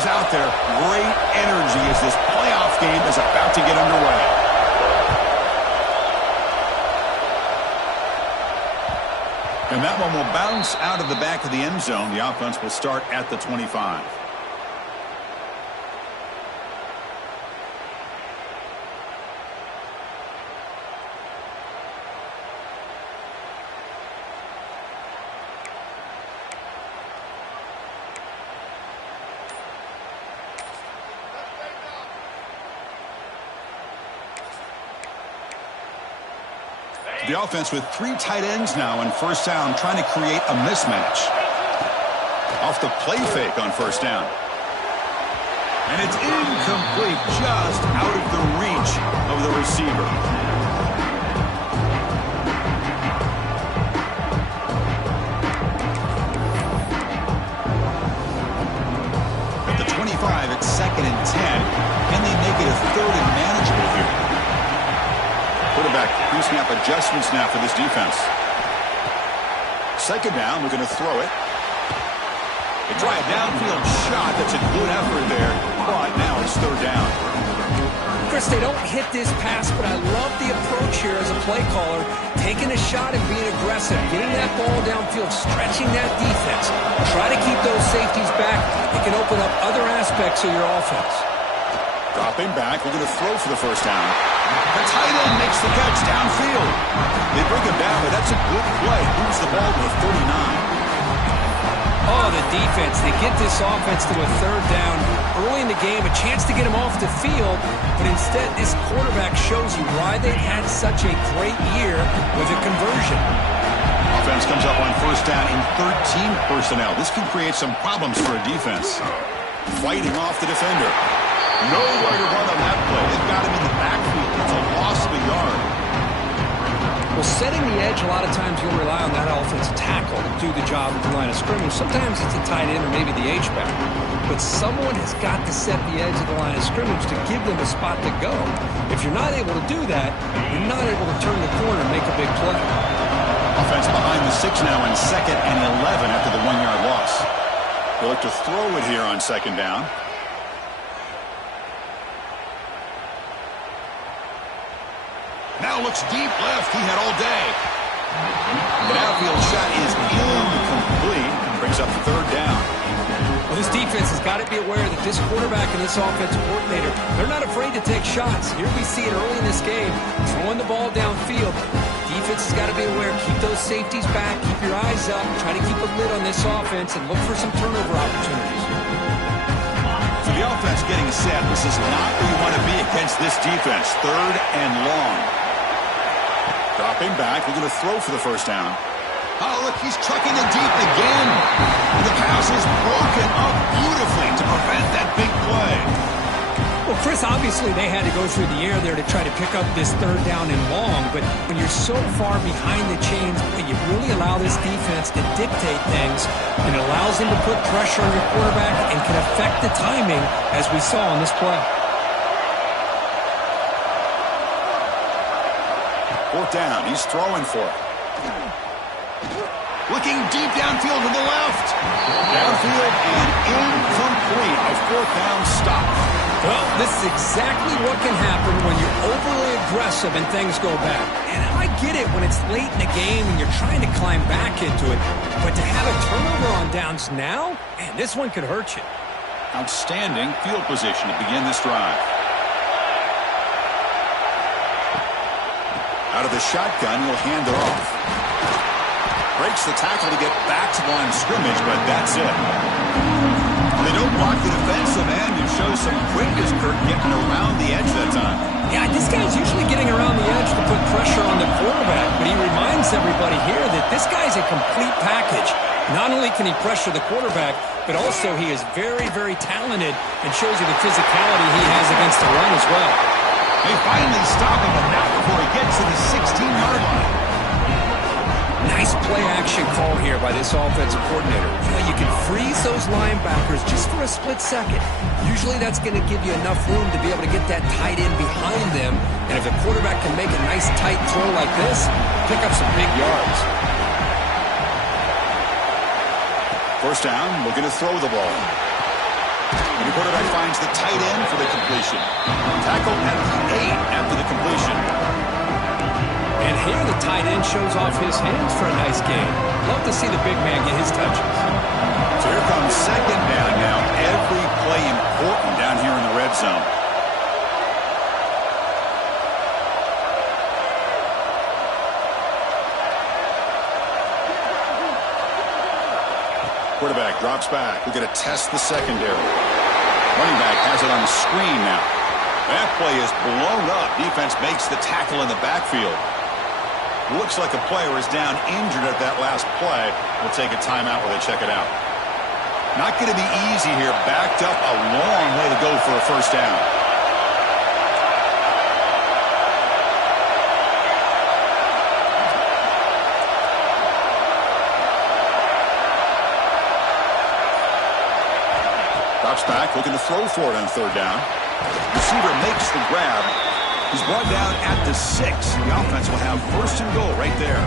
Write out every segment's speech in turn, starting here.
is out there. Great energy as this playoff game is about to get underway. And that one will bounce out of the back of the end zone. The offense will start at the 25. The offense with 3 tight ends now on first down, trying to create a mismatch. Off the play fake on first down. And it's incomplete, just out of the reach of the receiver. At the 25, it's 2nd and 10. Can they make it a 3rd and manageable here? Quarterback pre-snap adjustments now for this defense. 2nd down, we're going to throw it. They try a downfield shot. That's a good effort there, but now it's 3rd down. Chris, they don't hit this pass, but I love the approach here as a play caller. Taking a shot and being aggressive, getting that ball downfield, stretching that defense. Try to keep those safeties back. It can open up other aspects of your offense. Dropping back, we're going to throw for the first down. The tight end makes the catch downfield. They bring him down, but that's a good play. Moves the ball to the 39. Oh, the defense. They get this offense to a 3rd down early in the game, a chance to get him off the field, but instead this quarterback shows you why they've had such a great year with a conversion. Offense comes up on first down in 13 personnel. This can create some problems for a defense. Fighting off the defender. Nowhere to run on that play. They've got him in the backfield. It's a loss of a yard. Well, setting the edge, a lot of times you'll rely on that offensive tackle to do the job at the line of scrimmage. Sometimes it's a tight end or maybe the H-back. But someone has got to set the edge of the line of scrimmage to give them a spot to go. If you're not able to do that, you're not able to turn the corner and make a big play. Offense behind the 6 now in 2nd and 11 after the 1-yard loss. They look to throw it here on 2nd down. Now looks deep left. He had all day. The downfield shot is incomplete. Brings up 3rd down. Well, this defense has got to be aware that this quarterback and this offensive coordinator, they're not afraid to take shots. Here we see it early in this game, throwing the ball downfield. Defense has got to be aware. Keep those safeties back. Keep your eyes up. Try to keep a lid on this offense and look for some turnover opportunities. So the offense getting set. This is not where you want to be against this defense. 3rd and long. Dropping back. We're going to throw for the first down. Oh, look, he's trucking it deep again. The pass is broken up beautifully to prevent that big play. Well, Chris, obviously they had to go through the air there to try to pick up this 3rd down and long, but when you're so far behind the chains, you really allow this defense to dictate things, and it allows them to put pressure on your quarterback and can affect the timing, as we saw on this play. 4th down. He's throwing for it. Looking deep downfield to the left. Downfield and incomplete. A 4th down stop. Well, this is exactly what can happen when you're overly aggressive and things go bad. And I get it when it's late in the game and you're trying to climb back into it. But to have a turnover on downs now, man, this one could hurt you. Outstanding field position to begin this drive. Out of the shotgun, he'll hand it off. Breaks the tackle to get back to the line of scrimmage, but that's it. They don't block the defensive end and show some quickness, Kirk, getting around the edge that time. Yeah, this guy's usually getting around the edge to put pressure on the quarterback, but he reminds everybody here that this guy's a complete package. Not only can he pressure the quarterback, but also he is very, very talented and shows you the physicality he has against the run as well. They finally stop him, but not before he gets to the 16-yard line. Nice play-action call here by this offensive coordinator. You can freeze those linebackers just for a split second. Usually that's going to give you enough room to be able to get that tight end behind them. And if the quarterback can make a nice tight throw like this, pick up some big yards. First down, looking to throw the ball. And the quarterback finds the tight end for the completion. Tackle at the 8 after the completion. And here the tight end shows off his hands for a nice gain. Love to see the big man get his touches. So here comes second down now. Every play important down here in the red zone. Quarterback drops back. We're going to test the secondary. Running back has it on the screen now. That play is blown up. Defense makes the tackle in the backfield. Looks like a player is down injured at that last play. We'll take a timeout while they check it out. Not going to be easy here. Backed up a long way to go for a first down. Drops back, looking to throw for it on third down. Receiver makes the grab. He's brought down at the 6. The offense will have first and goal right there.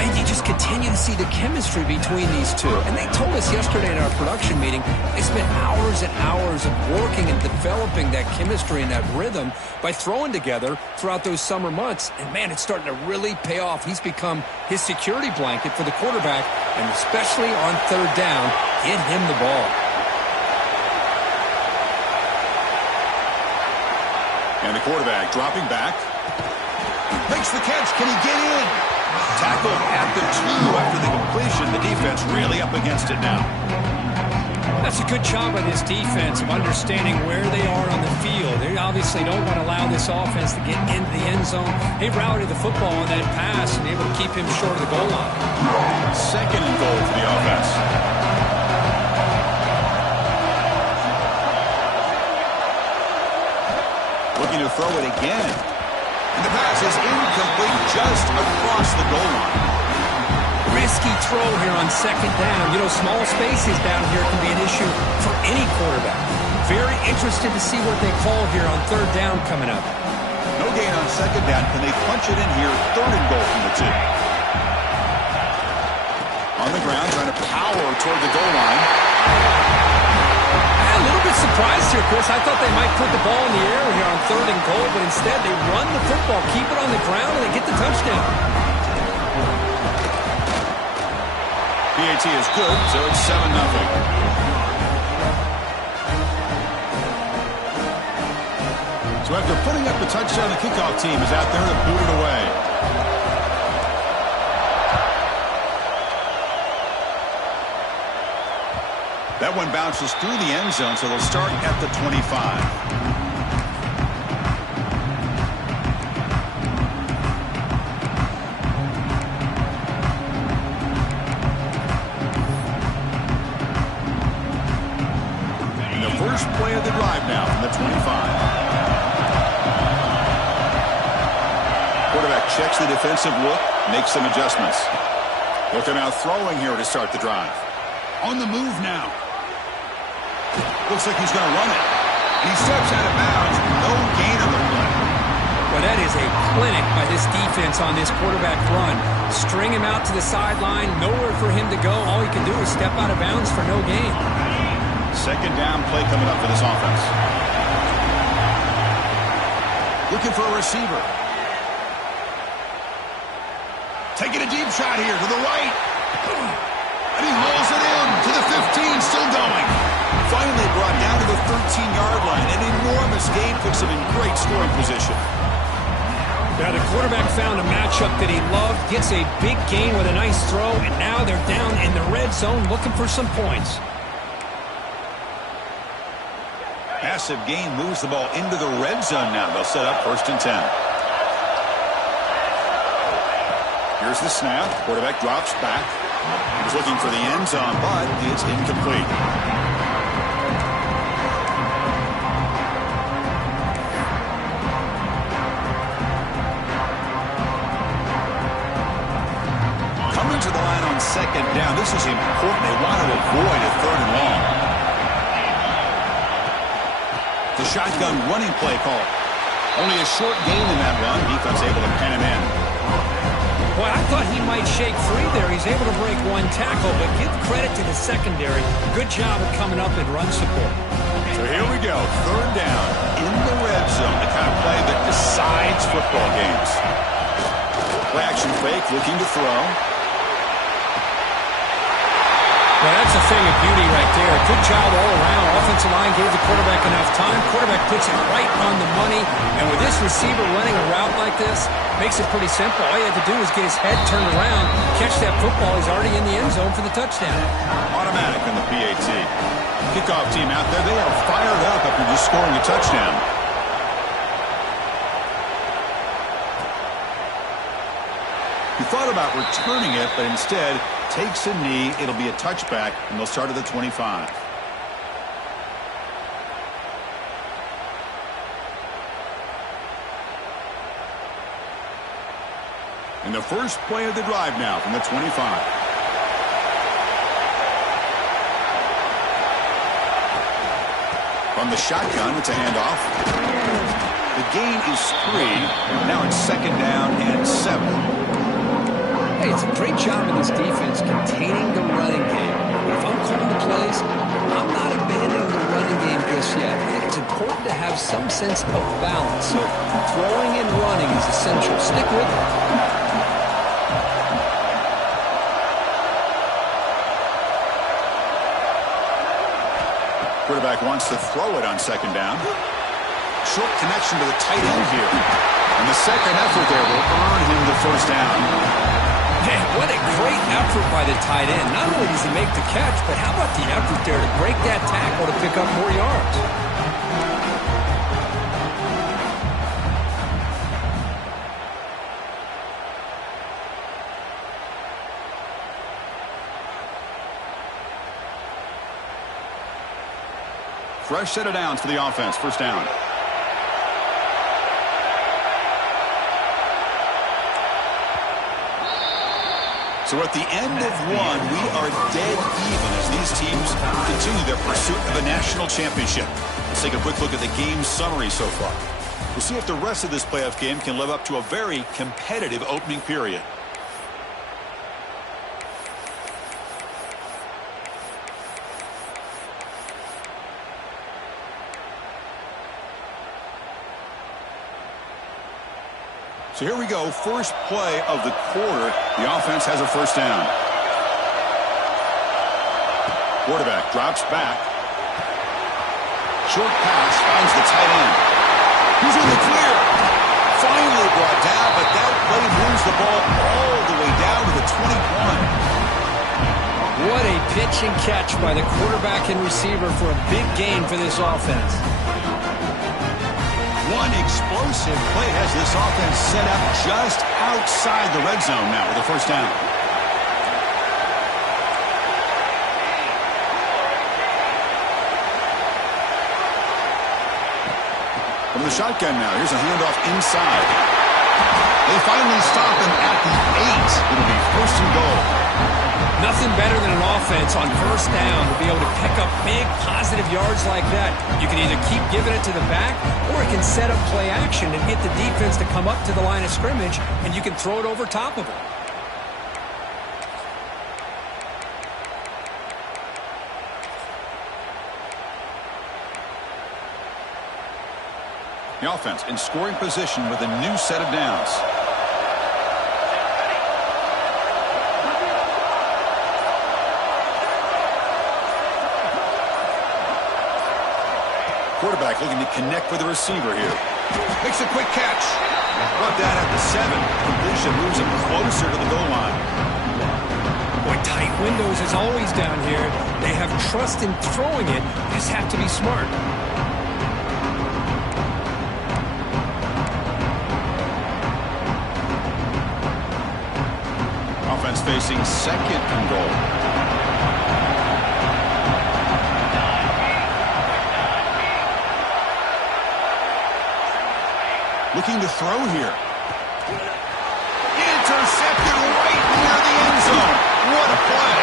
And you just continue to see the chemistry between these two. And they told us yesterday in our production meeting, they spent hours and hours of working and developing that chemistry and that rhythm by throwing together throughout those summer months. And, man, it's starting to really pay off. He's become his security blanket for the quarterback, and especially on third down, get him the ball. And the quarterback dropping back. Makes the catch. Can he get in? Tackled at the 2 after the completion. The defense really up against it now. That's a good job by this defense of understanding where they are on the field. They obviously don't want to allow this offense to get into the end zone. They routed the football on that pass and able to keep him short of the goal line. Second and goal for the offense. Looking to throw it again. And the pass is incomplete just across the goal line. Risky throw here on second down. You know, small spaces down here can be an issue for any quarterback. Very interested to see what they call here on third down coming up. No gain on second down. Can they punch it in here? Third and goal from the 2. On the ground, trying to power toward the goal line. A little bit surprised here, Chris. I thought they might put the ball in the air here on third and goal, but instead they run the football, keep it on the ground, and they get the touchdown. PAT is good, so it's 7-0. So after putting up the touchdown, the kickoff team is out there to boot it away. That one bounces through the end zone, so they'll start at the 25. And the first play of the drive now from the 25. Quarterback checks the defensive look, makes some adjustments. Looking out throwing here to start the drive. On the move now. Looks like he's going to run it. He steps out of bounds. No gain on the play. Well, that is a clinic by this defense on this quarterback run. String him out to the sideline. Nowhere for him to go. All he can do is step out of bounds for no gain. Second down play coming up for this offense. Looking for a receiver. Taking a deep shot here to the right. And he hauls it in to the 15, still going. Finally brought down to the 13-yard line. An enormous gain puts him in great scoring position. Now the quarterback found a matchup that he loved, gets a big gain with a nice throw, and now they're down in the red zone looking for some points. Massive gain moves the ball into the red zone now. They'll set up first and 10. Here's the snap. Quarterback drops back. He's looking for the end zone, but it's incomplete. Coming to the line on second down. This is important. They want to avoid a third and long. The shotgun running play call. Only a short gain in that run. Defense able to pen him in. Boy, I thought he might shake free there. He's able to break one tackle, but give credit to the secondary. Good job of coming up and run support. So here we go, third down in the red zone, the kind of play that decides football games. Play action fake, looking to throw. Well, that's a thing of beauty right there. Good job all around. Offensive line gave the quarterback enough time. Quarterback puts it right on the money. And with this receiver running a route like this, makes it pretty simple. All you have to do is get his head turned around, catch that football. He's already in the end zone for the touchdown. Automatic in the PAT. Kickoff team out there, they are fired up after just scoring a touchdown. He thought about returning it, but instead takes a knee. It'll be a touchback, and they'll start at the 25. And the first play of the drive now from the 25. From the shotgun, it's a handoff. The gain is 3. Now it's second down and 7. Hey, it's a great job of this defense containing the running game. But if I'm calling the plays, I'm not abandoning the running game just yet. I think it's important to have some sense of balance. So throwing and running is essential. Stick with it. Quarterback wants to throw it on second down. Short connection to the tight end here. And the second effort there will earn him the first down. Man, what a great effort by the tight end. Not only does he make the catch, but how about the effort there to break that tackle to pick up more yards? Fresh set of downs for the offense. First down. So at the end of one, we are dead even as these teams continue their pursuit of a national championship. Let's take a quick look at the game summary so far. We'll see if the rest of this playoff game can live up to a very competitive opening period. So here we go, first play of the quarter. The offense has a first down. Quarterback drops back. Short pass finds the tight end. He's in the clear. Finally brought down, but that play moves the ball all the way down to the 21. What a pitch and catch by the quarterback and receiver for a big gain for this offense. One explosive play has this offense set up just outside the red zone now with a first down. From the shotgun now, here's a handoff inside. They finally stop him at the 8. It'll be first and goal. Nothing better than an offense on first down to be able to pick up big positive yards like that. You can either keep giving it to the back, or it can set up play action and get the defense to come up to the line of scrimmage, and you can throw it over top of it. The offense in scoring position with a new set of downs. Quarterback looking to connect with the receiver here. Makes a quick catch. Brought down at the 7. Completion moves him closer to the goal line. Boy, tight windows is always down here. They have trust in throwing it. You just have to be smart. Offense facing second and goal. Looking to throw here. Intercepted right near the end zone. What a play.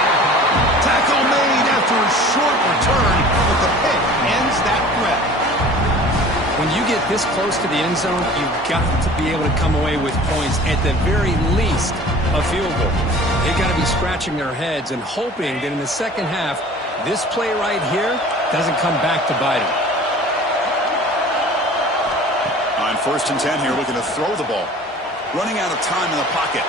Tackle made after a short return, but the pick ends that threat. When you get this close to the end zone, you've got to be able to come away with points, at the very least, a field goal. They've got to be scratching their heads and hoping that in the second half, this play right here doesn't come back to bite them. On 1st and 10 here, looking to throw the ball. Running out of time in the pocket.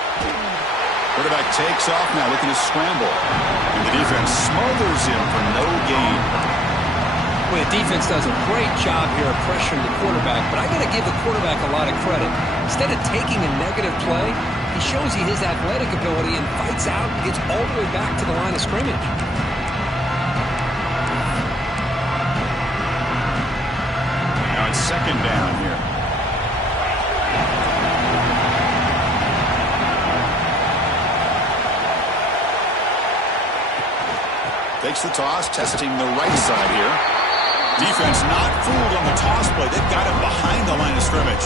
Quarterback takes off now, looking to scramble. And the defense smothers him for no gain. Well, the defense does a great job here of pressuring the quarterback, but I got to give the quarterback a lot of credit. Instead of taking a negative play, he shows you his athletic ability and fights out and gets all the way back to the line of scrimmage. Now it's 2nd down here. Takes the toss, testing the right side here. Defense not fooled on the toss play. They've got him behind the line of scrimmage.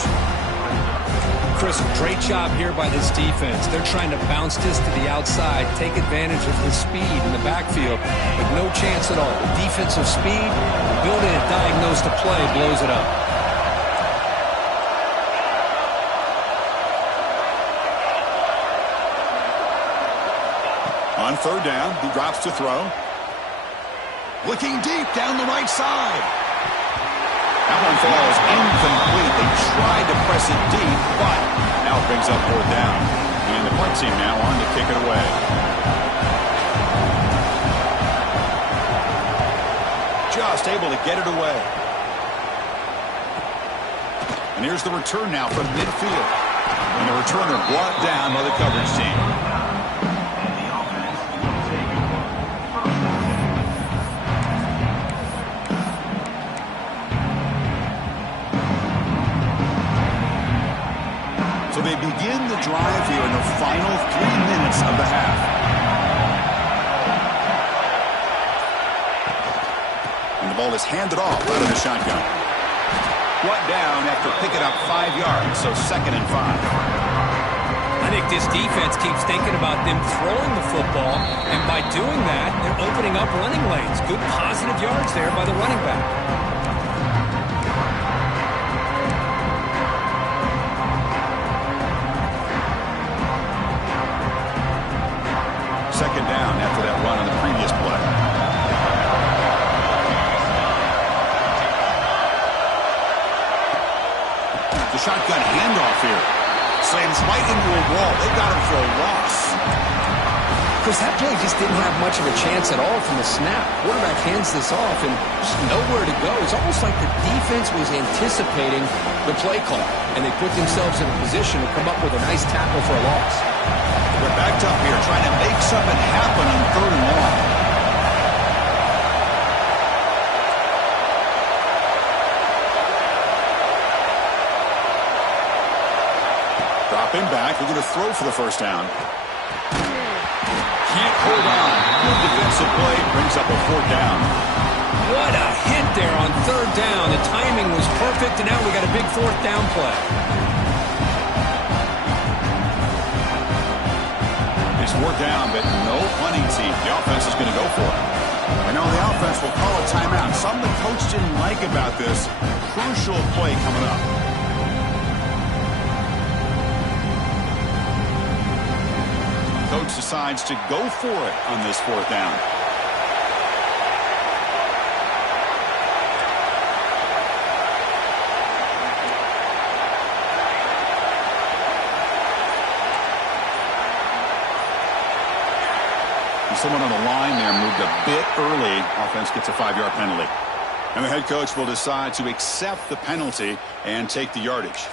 Chris, great job here by this defense. They're trying to bounce this to the outside, take advantage of his speed in the backfield, but no chance at all. The defensive speed, the ability to diagnose the play blows it up. On 3rd down, he drops to throw. Looking deep down the right side. That one falls incomplete. They tried to press it deep, but now it brings up 4th down. And the punt team now on to kick it away. Just able to get it away. And here's the return now from midfield. And the returner brought down by the coverage team. So they begin the drive here in the final 3 minutes of the half. And the ball is handed off out of the shotgun. Brought down after picking up 5 yards, so 2nd and 5. I think this defense keeps thinking about them throwing the football, and by doing that, they're opening up running lanes. Good positive yards there by the running back. Second down after that run on the previous play. The shotgun handoff here. Slams right into a wall. They got him for a loss. Chris, that play just didn't have much of a chance at all from the snap. Quarterback hands this off and just nowhere to go. It's almost like the defense was anticipating the play call, and they put themselves in a position to come up with a nice tackle for a loss. They're backed up here trying to make something happen on 3rd and long. Dropping back. They're going to throw for the 1st down. Can't hold on. Good defensive play brings up a 4th down. What a hit there on 3rd down. The timing was perfect, and now we got a big 4th down play. It's 4th down, but no punting team. The offense is going to go for it. I know the offense will call a timeout. Something the coach didn't like about this. Crucial play coming up. Coach decides to go for it on this 4th down. Someone on the line there moved a bit early. Offense gets a 5-yard penalty. And the head coach will decide to accept the penalty and take the yardage.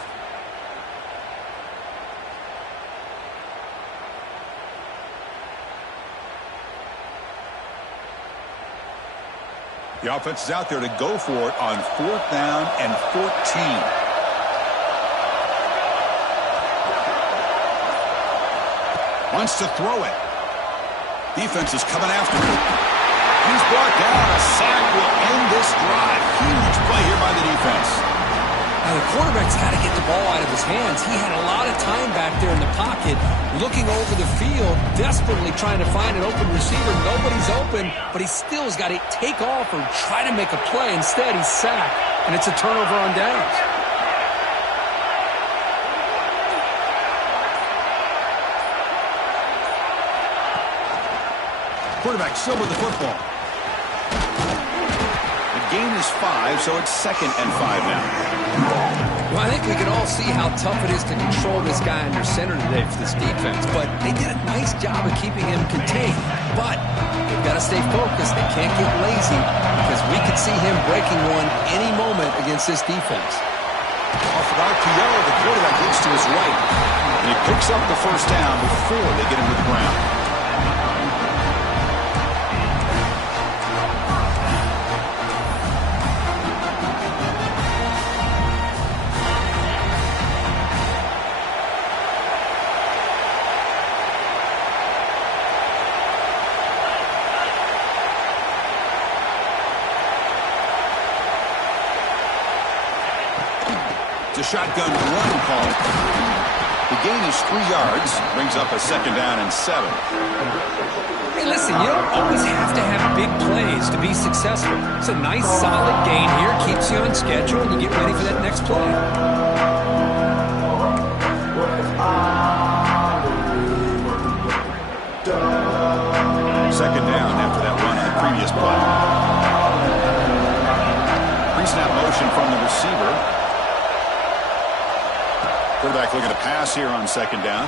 The offense is out there to go for it on 4th down and 14. Wants to throw it. Defense is coming after him. He's brought down. A sack will end this drive. Huge play here by the defense. Now the quarterback's got to get the ball out of his hands. He had a lot of time back there in the pocket, looking over the field, desperately trying to find an open receiver. Nobody's open, but he still has got to take off or try to make a play. Instead, he's sacked, and it's a turnover on downs. Quarterback still with the football. The gain is 5, so it's 2nd and 5 now. Well, I think we can all see how tough it is to control this guy under center today for this defense, but they did a nice job of keeping him contained. But they've got to stay focused. They can't get lazy because we could see him breaking one any moment against this defense. Off of RPO, the quarterback looks to his right, and he picks up the first down before they get him to the ground. A shotgun run call. The gain is 3 yards, brings up a 2nd down and 7. Hey, listen, you don't always have to have big plays to be successful. It's a nice, solid gain here, keeps you on schedule, and you get ready for that next play. 2nd down after that run on the previous play. Pre-snap motion from the receiver. Quarterback looking to pass here on 2nd down.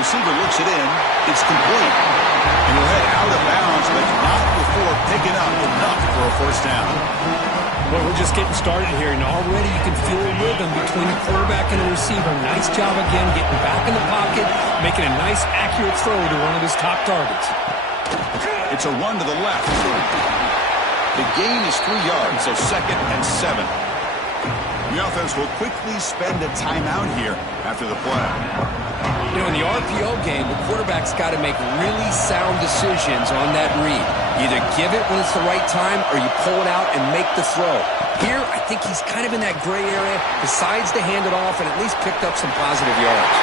Receiver looks it in. It's complete. And he'll head out of bounds, but not before picking up enough for a first down. Well, we're just getting started here, and already you can feel a rhythm between the quarterback and the receiver. Nice job again getting back in the pocket, making a nice, accurate throw to one of his top targets. It's a run to the left. The gain is 3 yards, so 2nd and 7. The offense will quickly spend a timeout here after the play. You know, in the RPO game, the quarterback's got to make really sound decisions on that read. Either give it when it's the right time or you pull it out and make the throw. Here, I think he's kind of in that gray area, decides to hand it off and at least picked up some positive yards.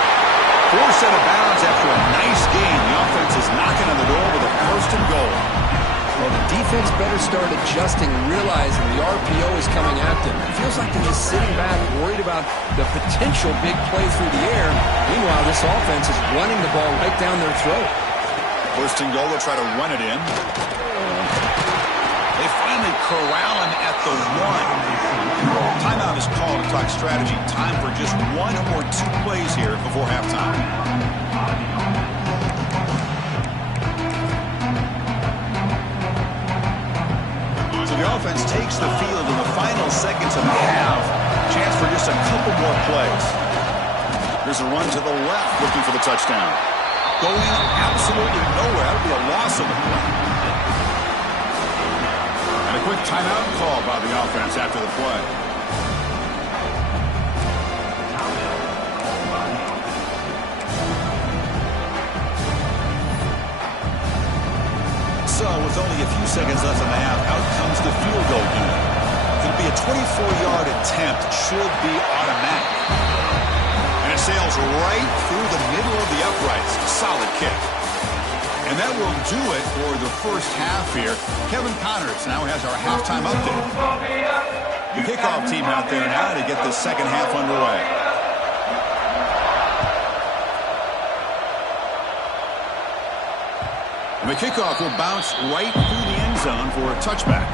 Forced out of bounds after a nice gain. The offense is knocking on the door with a 1st and goal. Well, the defense better start adjusting and realizing the RPO is coming at them. It feels like they're just sitting back, worried about the potential big play through the air. Meanwhile, this offense is running the ball right down their throat. 1st and goal, they'll try to run it in. They finally corral him at the 1. Timeout is called to talk strategy. Time for just 1 or 2 plays here before halftime. The offense takes the field in the final seconds of the half. Chance for just a couple more plays. There's a run to the left looking for the touchdown. Going absolutely nowhere. That would be a loss of the play. And a quick timeout call by the offense after the play. So, with only a few seconds left in the half, out comes the field goal unit. It'll be a 24-yard attempt. Should be automatic. And it sails right through the middle of the uprights. Solid kick. And that will do it for the first half here. Kevin Connors now has our halftime update. The kickoff team out there now to get the second half underway. And the kickoff will bounce right through the end zone for a touchback.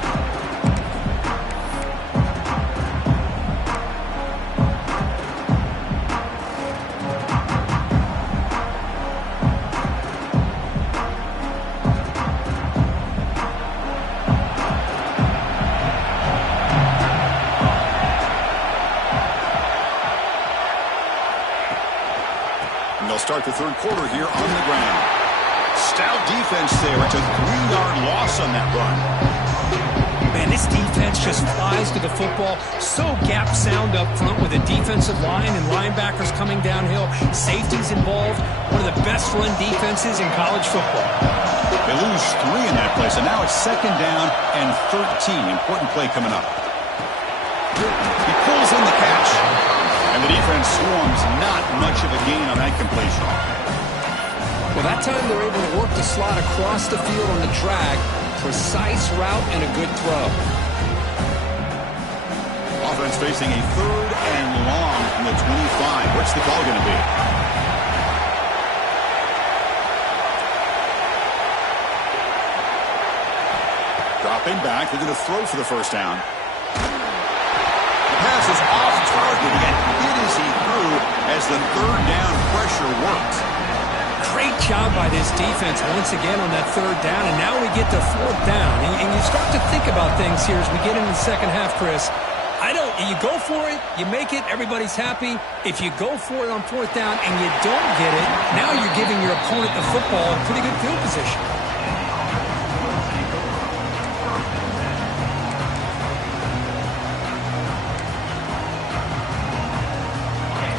And they'll start the 3rd quarter here on the ground. Stout defense there. It's a 3-yard loss on that run. Man, this defense just flies to the football. So gap sound up front with a defensive line and linebackers coming downhill. Safeties involved. One of the best run defenses in college football. They lose 3 in that play, so now it's 2nd down and 13. Important play coming up. He pulls in the catch. And the defense swarms, not much of a gain on that completion. Well, that time they're able to work the slot across the field on the drag. Precise route and a good throw. Offense facing a 3rd and long from the 25. What's the call going to be? Dropping back, they're going to throw for the first down. The pass is off target. He got hit as he threw as the 3rd down pressure worked. Great job by this defense once again on that 3rd down, and now we get to 4th down. And you start to think about things here as we get into the second half, Chris. You go for it, you make it, everybody's happy. If you go for it on 4th down and you don't get it, now you're giving your opponent the football in pretty good field position.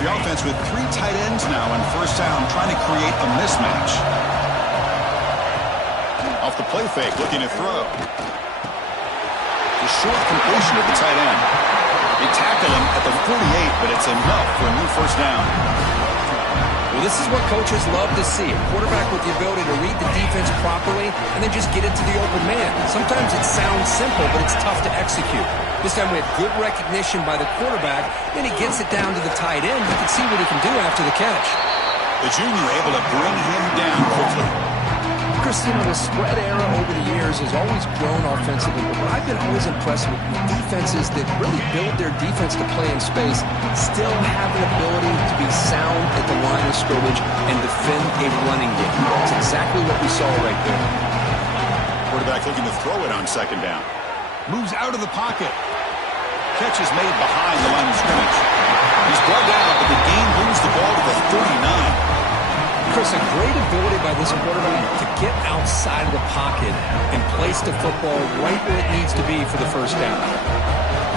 The offense with 3 tight ends now on 1st down, trying to create a mismatch. Off the play fake, looking to throw. The short completion of the tight end. They tackle him at the 48, but it's enough for a new 1st down. Well, this is what coaches love to see. A quarterback with the ability to read the defense properly and then just get it to the open man. Sometimes it sounds simple, but it's tough to execute. This time we have good recognition by the quarterback. Then he gets it down to the tight end. You can see what he can do after the catch. The junior able to bring him down quickly. Chris, the spread era over the years has always grown offensively, but what I've been always impressed with defenses that really build their defense to play in space still have an ability to be sound at the line of scrimmage and defend a running game. That's exactly what we saw right there. Quarterback looking to throw it on 2nd down. Moves out of the pocket. Catch is made behind the line of scrimmage. He's brought down, but the game moves the ball to the 39. Chris, a great ability by this quarterback to get outside of the pocket and place the football right where it needs to be for the 1st down.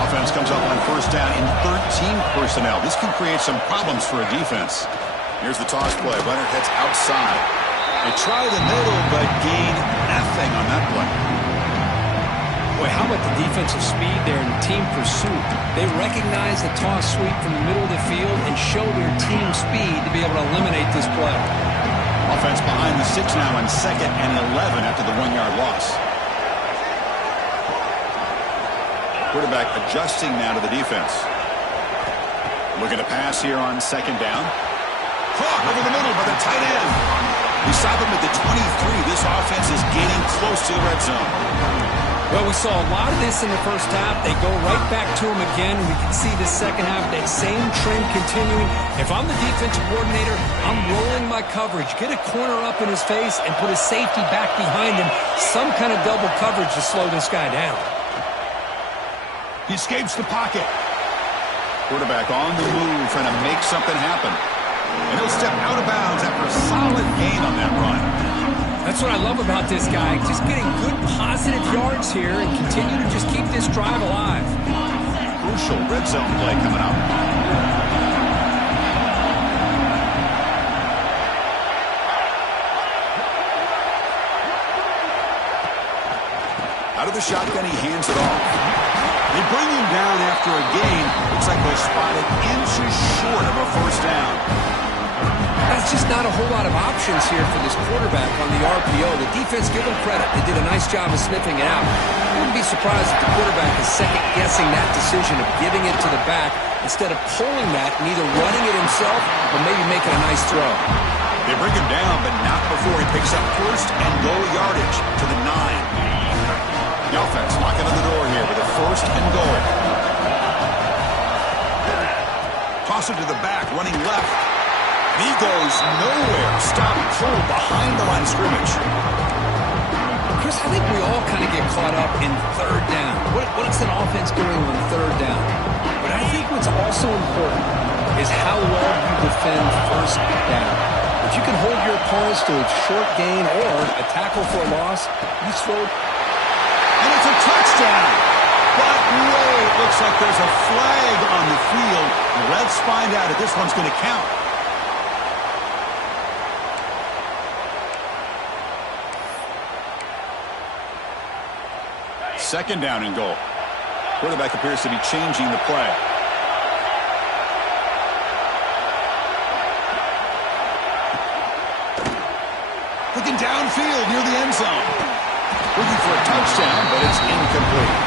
Offense comes up on 1st down in 13 personnel. This can create some problems for a defense. Here's the toss play. Leonard heads outside. They try the middle, but gain nothing on that play. Boy, how about the defensive speed there in team pursuit? They recognize the toss sweep from the middle of the field and show their team speed to be able to eliminate this play. Offense behind the 6 now on 2nd and 11 after the 1-yard loss. Quarterback adjusting now to the defense. Looking to pass here on 2nd down. Caught over the middle by the tight end. We stop him at the 23. This offense is getting close to the red zone. Well, we saw a lot of this in the 1st half. They go right back to him again. We can see the 2nd half, that same trend continuing. If I'm the defensive coordinator, I'm rolling my coverage. Get a corner up in his face and put a safety back behind him. Some kind of double coverage to slow this guy down. He escapes the pocket. Quarterback on the move, trying to make something happen. And he'll step out of bounds after a solid gain on that run. That's what I love about this guy. Just getting good positive yards here and continue to just keep this drive alive. Crucial red zone play coming up. Out of the shotgun, he hands it off. They bring him down after a gain. Looks like they'll spot it inches short of a 1st down. That's just not a whole lot of options here for this quarterback on the RPO. The defense, give them credit. They did a nice job of sniffing it out. I wouldn't be surprised if the quarterback is second-guessing that decision of giving it to the back instead of pulling that and either running it himself or maybe making a nice throw. They bring him down, but not before he picks up 1st and goal yardage to the 9. The offense knocking on the door here with a 1st and goal. Toss it to the back, running left. He goes nowhere. Stop pull behind the line of scrimmage. Chris, I think we all kind of get caught up in 3rd down. What's an offense doing on 3rd down? But I think what's also important is how well you defend 1st down. If you can hold your opponents to a short gain or a tackle for a loss, you throw. And it's a touchdown. But wait, it looks like there's a flag on the field. Let's find out if this one's going to count. Second down and goal. Quarterback appears to be changing the play. looking downfield near the end zone. Looking for a touchdown, but it's incomplete.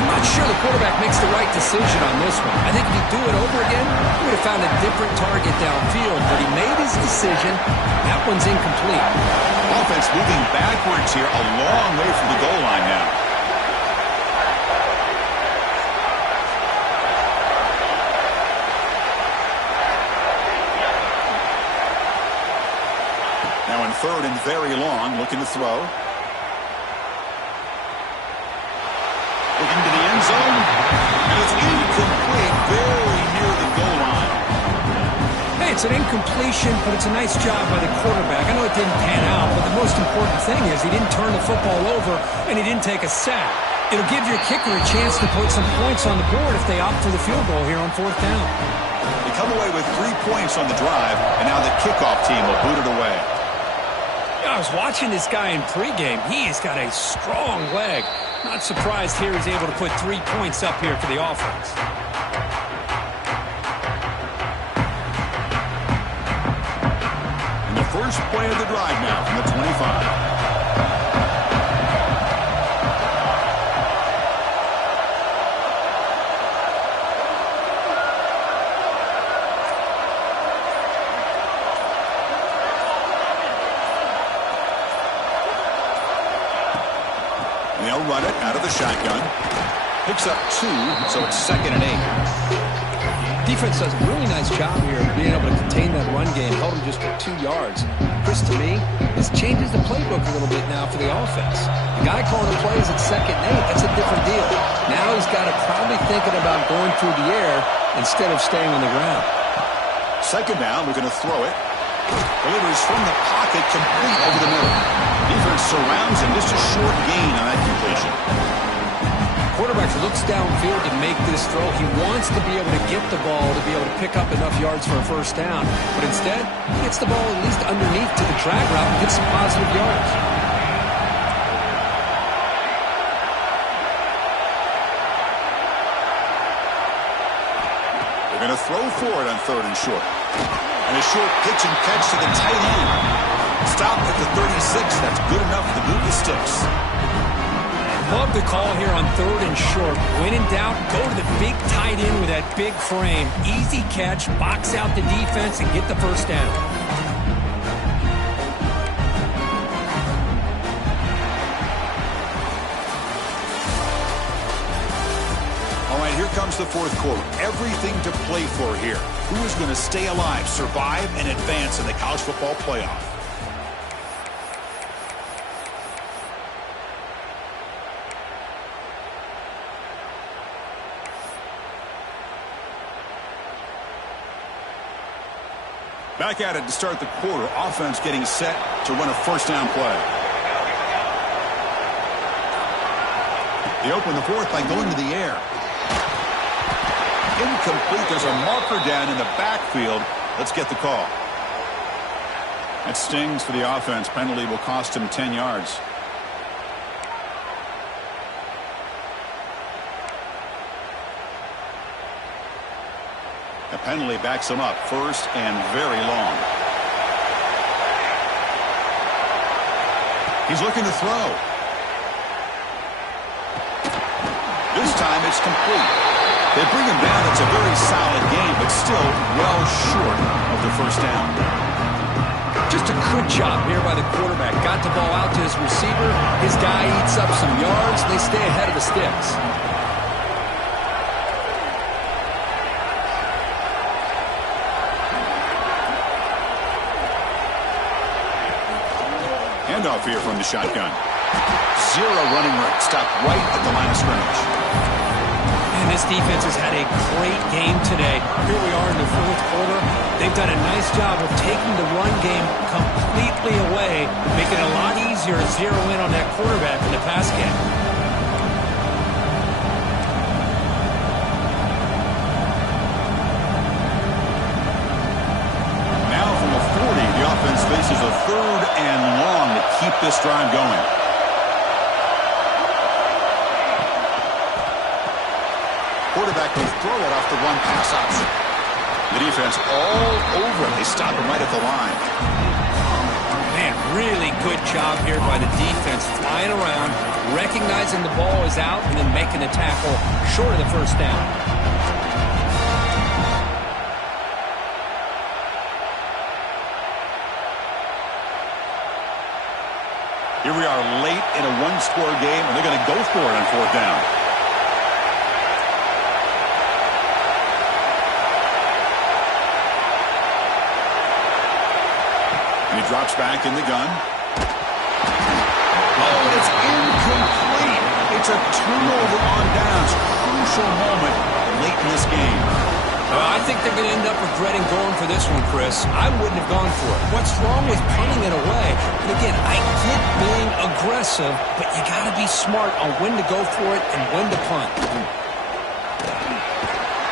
I'm not sure the quarterback makes the right decision on this one. I think if he'd do it over again, he would have found a different target downfield, but he made his decision. That one's incomplete. Offense moving backwards here, a long way from the goal line now. Now in third and very long, looking to throw. Looking to the end zone, and it's incomplete, very near the goal line. Hey, it's an incompletion, but it's a nice job by the quarterback. I know it didn't pan out, but the most important thing is he didn't turn the football over, and he didn't take a sack. It'll give your kicker a chance to put some points on the board if they opt for the field goal here on fourth down. They come away with 3 points on the drive, and now the kickoff team will boot it away. I was watching this guy in pregame. He has got a strong leg. Not surprised here he's able to put 3 points up here for the offense. And the first play of the drive now from the 25. They'll run it out of the shotgun. Picks up 2, so it's 2nd and 8. Defense does a really nice job here of being able to contain that run game. Held him just for 2 yards. Chris, to me, this changes the playbook a little bit now for the offense. The guy calling the plays at 2nd and 8, that's a different deal. Now he's got to probably thinking about going through the air instead of staying on the ground. 2nd down, we're going to throw it. Delivers from the pocket, complete over the middle. Defense surrounds him, just a short gain on that completion. Quarterback looks downfield to make this throw. He wants to be able to get the ball to be able to pick up enough yards for a first down. But instead, he gets the ball at least underneath to the drag route and gets some positive yards. They're going to throw for it on 3rd and short. And a short pitch and catch to the tight end. Stop at the 36. That's good enough to move the sticks. Love the call here on 3rd and short. When in doubt, go to the big tight end with that big frame. Easy catch, box out the defense, and get the first down. All right, here comes the fourth quarter. Everything to play for here. Who is going to stay alive, survive, and advance in the college football playoff? Back at it to start the quarter. Offense getting set to run a first down play. They open the fourth by going to the air. Incomplete. There's a marker down in the backfield. Let's get the call. That stings for the offense. Penalty will cost him 10 yards. The penalty backs him up. First and very long. He's looking to throw. This time it's complete. They bring him down. It's a very solid game, but still well short of the first down. Just a good job here by the quarterback. Got the ball out to his receiver. His guy eats up some yards. They stay ahead of the sticks. Handoff here from the shotgun. 0 running room. Stopped right at the line of scrimmage. And this defense has had a great game today. Here we are in the fourth quarter. They've done a nice job of taking the run game completely away, making it a lot easier to zero in on that quarterback in the pass game. Now from the 40, the offense faces a 3rd and long to keep this drive going. Quarterback will throw it off the run pass option. The defense all over him. They stop him right at the line. Man, Really good job here by the defense, flying around, recognizing the ball is out, and then making the tackle short of the first down. Here we are late in a one-score game, and they're going to go for it on fourth down. And he drops back in the gun. Oh, and it's incomplete. It's a turnover on downs. Crucial moment late in this game. I think they're going to end up regretting going for this one, Chris. I wouldn't have gone for it. What's wrong with punting it away? And again, I get being aggressive, but you got to be smart on when to go for it and when to punt.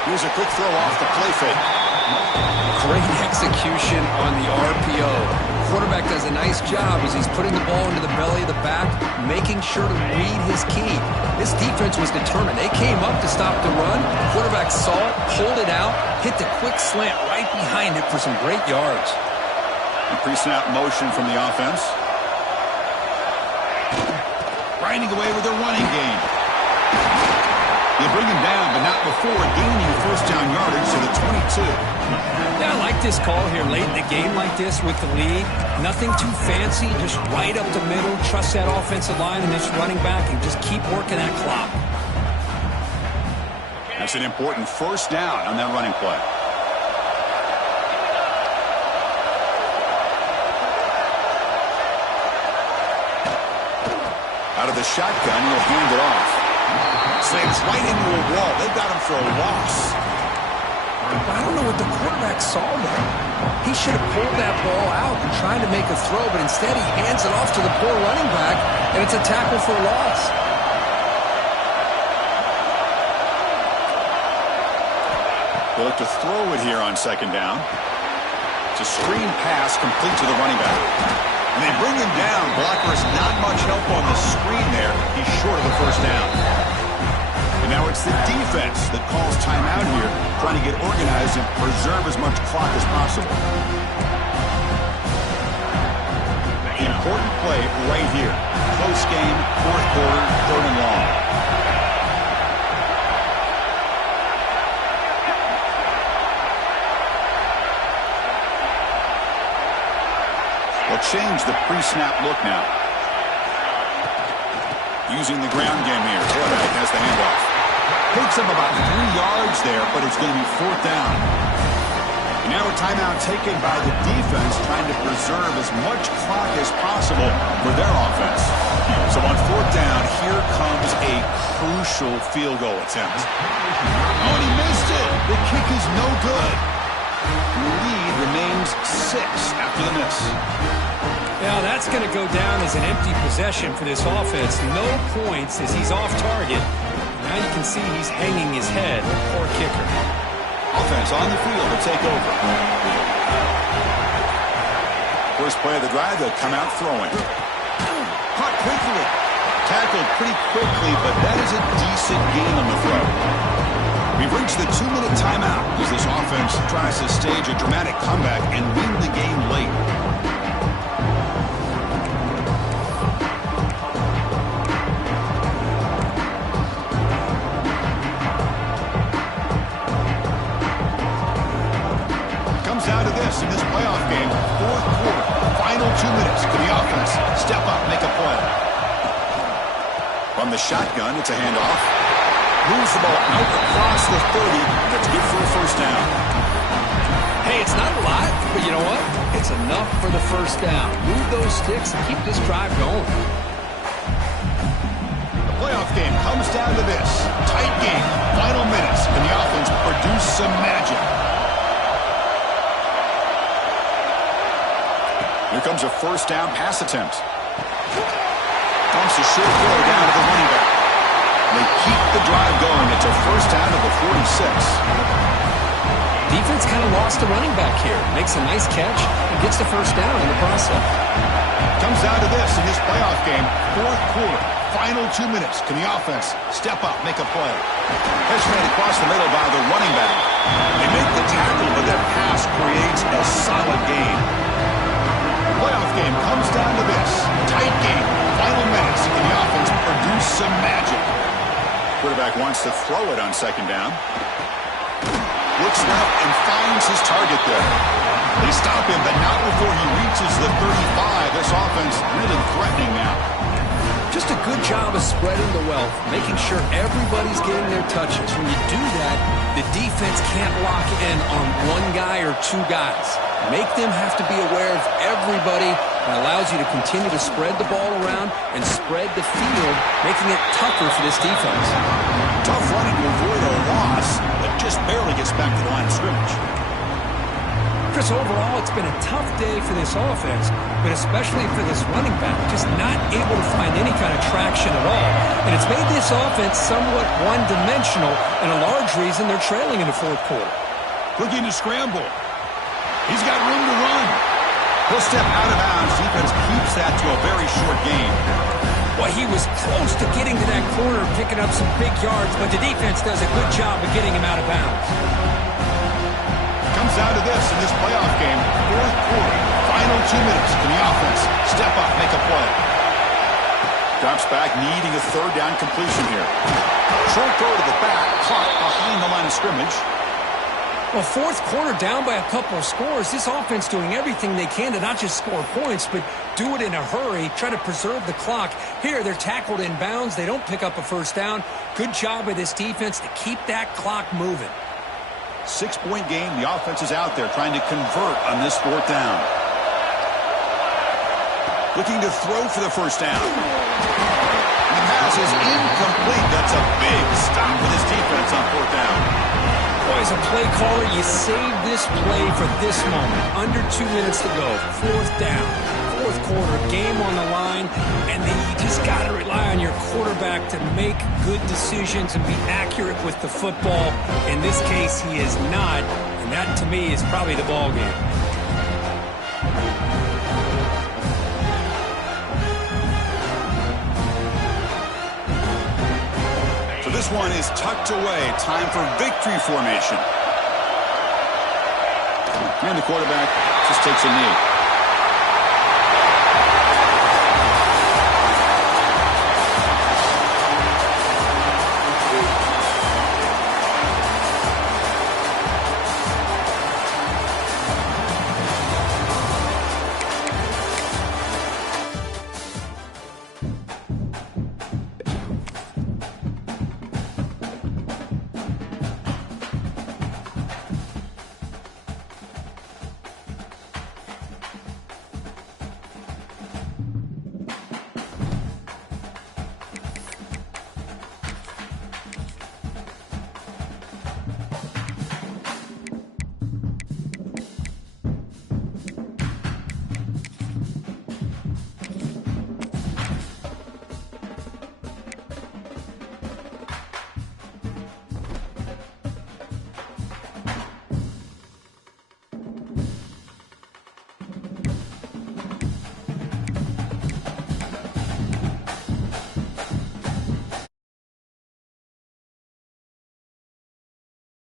Here's a quick throw off the play fake. Great execution on the RPO. Quarterback does a nice job as he's putting the ball into the belly of the back, making sure to read his key. This defense was determined. They came up to stop the run. Quarterback saw it, pulled it out, hit the quick slant right behind it for some great yards. A pre-snap motion from the offense. Grinding away with a running game. They bring him down, but not before gaining first down yardage to the 22. Yeah, I like this call here late in the game like this with the lead. Nothing too fancy, just right up the middle. Trust that offensive line and this running back and just keep working that clock. That's an important first down on that running play. Out of the shotgun, he'll hand it off. Slams right into a wall. They've got him for a loss. I don't know what the quarterback saw there. He should have pulled that ball out and tried to make a throw, but instead he hands it off to the poor running back, and it's a tackle for a loss. They look to throw it here on second down. It's a screen pass complete to the running back. And they bring him down. Blocker's not much help on the screen there. He's short of the first down. And now it's the defense that calls timeout here, trying to get organized and preserve as much clock as possible. Important play right here. Close game, fourth quarter, third and long. They'll change the pre-snap look now. Using the ground game here. Quarterback has the handoff. Picks up about 3 yards there, but it's going to be fourth down. And now a timeout taken by the defense, trying to preserve as much clock as possible for their offense. So on fourth down, here comes a crucial field goal attempt. Oh, and he missed it. The kick is no good. The lead remains 6 after the miss. Now that's going to go down as an empty possession for this offense. No points as he's off target. Now you can see he's hanging his head. Poor kicker. Offense on the field to take over. First play of the drive, they'll come out throwing. Caught quickly. Tackled pretty quickly, but that is a decent gain on the throw. We've reached the 2-minute timeout as this offense tries to stage a dramatic comeback and win the game late. Down to this in this playoff game, fourth quarter, final 2 minutes. Can the offense step up, make a play? From the shotgun, it's a handoff. Moves the ball out across the 30. That's good for a first down. Hey, it's not a lot, but you know what? It's enough for the first down. Move those sticks and keep this drive going. The playoff game comes down to this. Tight game, final minutes. Can the offense produce some magic? Here comes a first down pass attempt. Dumps a short throw down to the running back. They keep the drive going. It's a first down of the 46. Defense kind of lost the running back here. Makes a nice catch and gets the first down in the process. Comes down to this in this playoff game. Fourth quarter, final 2 minutes. Can the offense step up, make a play? Pitch made across the middle by the running back. They make the tackle, but their pass creates a solid gain. Playoff game comes down to quarterback wants to throw it on second down. Looks left and finds his target there. They stop him, but not before he reaches the 35. This offense really threatening now. Just a good job of spreading the wealth, making sure everybody's getting their touches. When you do that, the defense can't lock in on one guy or two guys. Make them have to be aware of everybody. It allows you to continue to spread the ball around and spread the field, making it tougher for this defense. Tough running to avoid a loss, but just barely gets back to the line of scrimmage. Chris, overall, it's been a tough day for this offense, but especially for this running back, just not able to find any kind of traction at all. And it's made this offense somewhat one-dimensional, and a large reason they're trailing in the fourth quarter. Looking to scramble. He's got room to run. He'll step out of bounds. Defense keeps that to a very short gain. Well, he was close to getting to that corner, picking up some big yards, but the defense does a good job of getting him out of bounds. Comes down to this in this playoff game. Fourth quarter, final 2 minutes. Can the offense step up, make a play? Drops back, needing a third down completion here. Short throw to the back, caught behind the line of scrimmage. Well, fourth quarter down by a couple of scores. This offense doing everything they can to not just score points, but do it in a hurry, try to preserve the clock. Here, they're tackled in bounds. They don't pick up a first down. Good job by this defense to keep that clock moving. 6-point game. The offense is out there trying to convert on this fourth down. Looking to throw for the first down. The pass is incomplete. That's a big stop for this defense on fourth down. Boy, as a play caller, you save this play for this moment. Under 2 minutes to go. Fourth down. Fourth quarter, game on the line, and then you just got to rely on your quarterback to make good decisions and be accurate with the football. In this case, he is not, and that, to me, is probably the ball game. So this one is tucked away. Time for victory formation. And the quarterback just takes a knee.